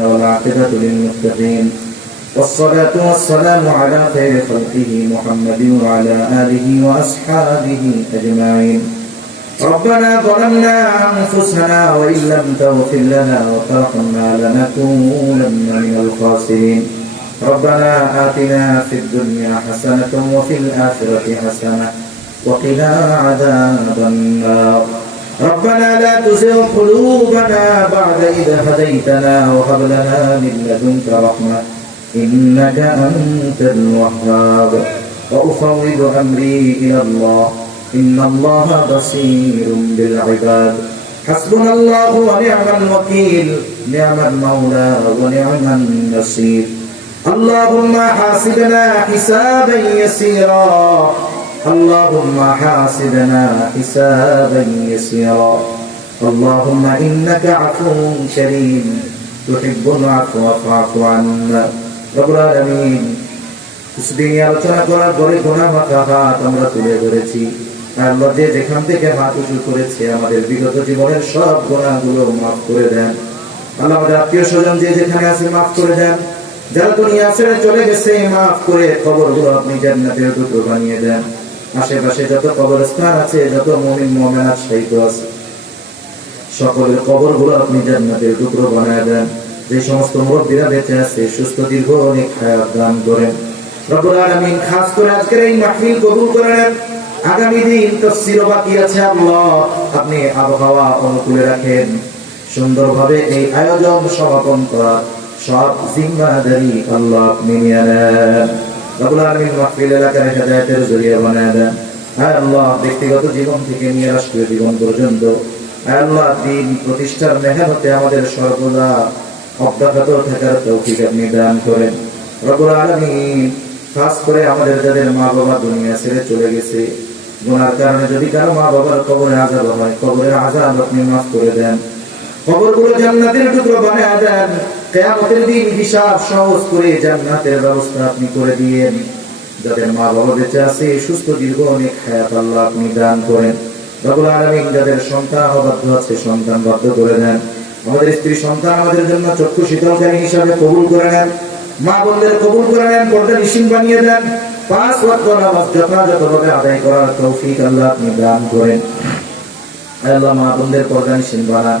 والعاقبة للمتقين. والصلاة والسلام على خير خلقه محمد وعلى آله وأصحابه أجمعين. ربنا ظلمنا أنفسنا وإن لم تغفر لنا وترحمنا لنكونن من الخاسرين. ربنا آتنا في الدنيا حسنة وفي الآخرة حسنة وقنا عذاب النار. ربنا لا تزغ قلوبنا بعد إذ هديتنا وهب لنا من لدنك رحمة إنك أنت الوهاب. وأفوض أمري إلى الله. إن الله بصير بالعباد. حسبنا الله ونعم الوكيل. نعم المولى ونعم النصير. اللهم حاسبنا حسابا يسيرا. اللهم حاسبنا حسابا يسيرا اللهم إنك عفو كريم تحب العفو فاعف عنا رب العالمين কিছুদিন আলোচনা করার পরে গোনা মাথা হাত আমরা তুলে ধরেছি আল্লাহ যে যেখান থেকে হাত উঁচু করেছে আমাদের বিগত জীবনের সব গোনাগুলো মাফ করে দেন আল্লাহ আমাদের আত্মীয় স্বজন যে যেখানে আছে মাফ করে দেন যারা দুনিয়া ছেড়ে চলে গেছে মাফ করে খবরগুলো আপনি জান্নাতের টুকরো বানিয়ে দেন আশেপাশে যত কবরস্থান আছে, যত মমিন মমেনার সাহিত্য আছে সকলের কবরগুলো আপনি জান্নাতের টুকরো বানিয়ে দেন। যে সমস্ত মুরব্বীরা বেঁচে আছে, সুস্থ, দীর্ঘ, অনেক হায়াত দান করেন। রব্বুল আলামিন খাস করে আজকের এই মাহফিল কবুল করে নেন। আগামী দিন তফসির বাকি আছে, আল্লাহ আপনি আবহাওয়া অনুকূলে রাখেন। সুন্দরভাবে এই আয়োজন সমাপন করা, সব জিম্মাদারি আল্লাহ আপনি নিয়ে নেন। রব্বুল আলামিন মাহফিল এলাকার হেদায়েতের জরিয়া বানায় দেন। হ্যাঁ আল্লাহ, ব্যক্তিগত জীবন থেকে নিয়ে রাষ্ট্রীয় জীবন পর্যন্ত হ্যাঁ আল্লাহ, দিন প্রতিষ্ঠার মেহনতে আমাদের সর্বদা অব্যাহত থাকার তৌফিক আপনি দান করেন। রব্বুল আলামিন খাস করে আমাদের যাদের মা বাবা দুনিয়া ছেড়ে চলে গেছে, গুনার কারণে যদি কারও মা বাবার কবরে আজাব হয়, কবরের আজাব আপনি মাফ করে দেন। কবরগুলো জান্নাতের টুকরো কেয়ামতের দিন হিসাব সহজ করে জান্নাতের ব্যবস্থা আপনি করে দিয়েন। যাদের মা বাবা বেঁচে আছে, সুস্থ দীর্ঘ অনেক হায়াত আল্লাহ আপনি দান করেন। রবুল আলমিন যাদের সন্তান অবাধ্য আছে, সন্তান বাধ্য করে দেন। আমাদের স্ত্রী সন্তান আমাদের জন্য চক্ষু শীতলকারী হিসাবে কবুল করে নেন। মা বোনদের কবুল করে নেন, পর্দা বানিয়ে দেন। পাঁচ ওয়াক্ত নামাজ যথাযথভাবে আদায় করার তৌফিক আল্লাহ আপনি দান করেন। আল্লাহ মা বোনদের পর্দা বানান।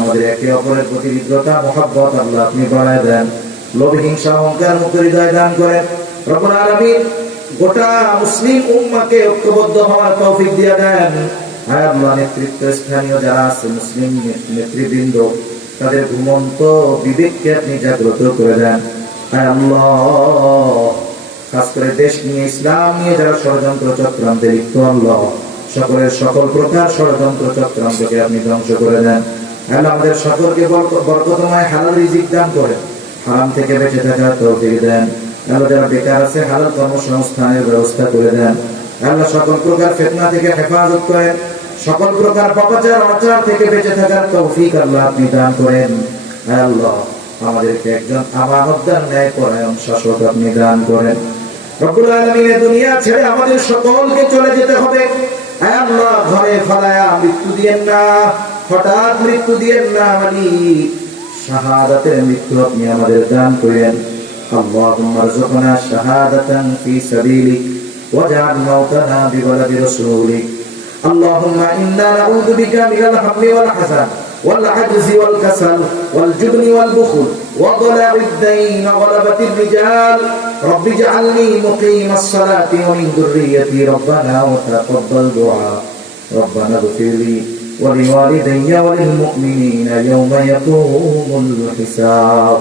আমাদের একে অপরের প্রতি হৃদ্রতা মহাব্বত আল্লাহ আপনি বাড়ায় দেন। লোভ হিংসা, অহংকার মুক্ত হৃদয় দান করেন। রব্বুল আলামিন গোটা মুসলিম উম্মাকে ঐক্যবদ্ধ হওয়ার তৌফিক দিয়ে দেন। হায় নেতৃত্ব স্থানীয় যারা আছে, মুসলিম নেতৃবৃন্দ, তাদের ঘুমন্ত বিবেককে আপনি জাগ্রত করে দেন। হায় আল্লাহ, খাস করে দেশ নিয়ে, ইসলাম নিয়ে যারা ষড়যন্ত্র চক্রান্তে লিপ্ত, আল্লাহ, সকলের সকল প্রকার ষড়যন্ত্র চক্রান্তকে আপনি ধ্বংস করে দেন। আমাদের সকলকে হালাল রিজিক দান করেন হারাম থেকে বেঁচে থাকার তৌফিক দেন। আল্লাহ যারা বেকার আছে, হালাল কর্মসংস্থানের ব্যবস্থা করে দেন। আল্লাহ সকল প্রকার ফেতনা থেকে হেফাজত করেন। সকল প্রকার অচার থেকে বেঁচে থাকার তৌফিক আল্লাহ আপনি দান করেন। আল্লাহ, আমাদেরকে একজন ন্যায় পরায়ণ আপনি দান করেন। রব্বুল আলামিন দুনিয়া ছেড়ে আমাদের সকলকে চলে যেতে হবে। আল্লাহ ঘরে ফালায়া মৃত্যু দিয়েন না হঠাৎ মৃত্যু দিয়েন না মালিক শাহাদাতের মৃত্যু আপনি আমাদের দান করেন اللهم ارزقنا شهادة في سبيلك واجعل موتنا ببلد رسولك اللهم إنا نعوذ بك من الهم والحزن والعجز والكسل والجبن والبخل وضلع الدين وغلبة الرجال. رب اجعلني مقيم الصلاة ومن ذريتي ربنا وتقبل دعاء. ربنا اغفر لي ولوالدي وللمؤمنين يوم يقوم الحساب.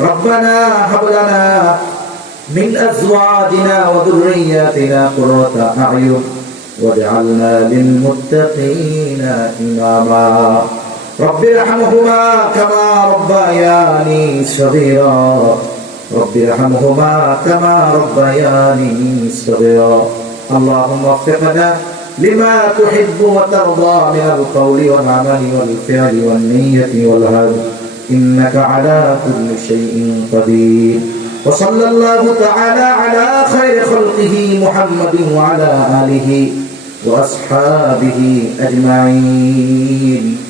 ربنا هب لنا من أزواجنا وذرياتنا قرة أعين واجعلنا للمتقين إماما. رب ارحمهما كما ربياني صغيرا. رب ارحمهما كما ربياني صغيرا. اللهم وفقنا لما تحب وترضى من القول والعمل والفعل والنية والهدي. إنك على كل شيء قدير. وصلى الله تعالى على خير خلقه محمد وعلى آله وأصحابه أجمعين.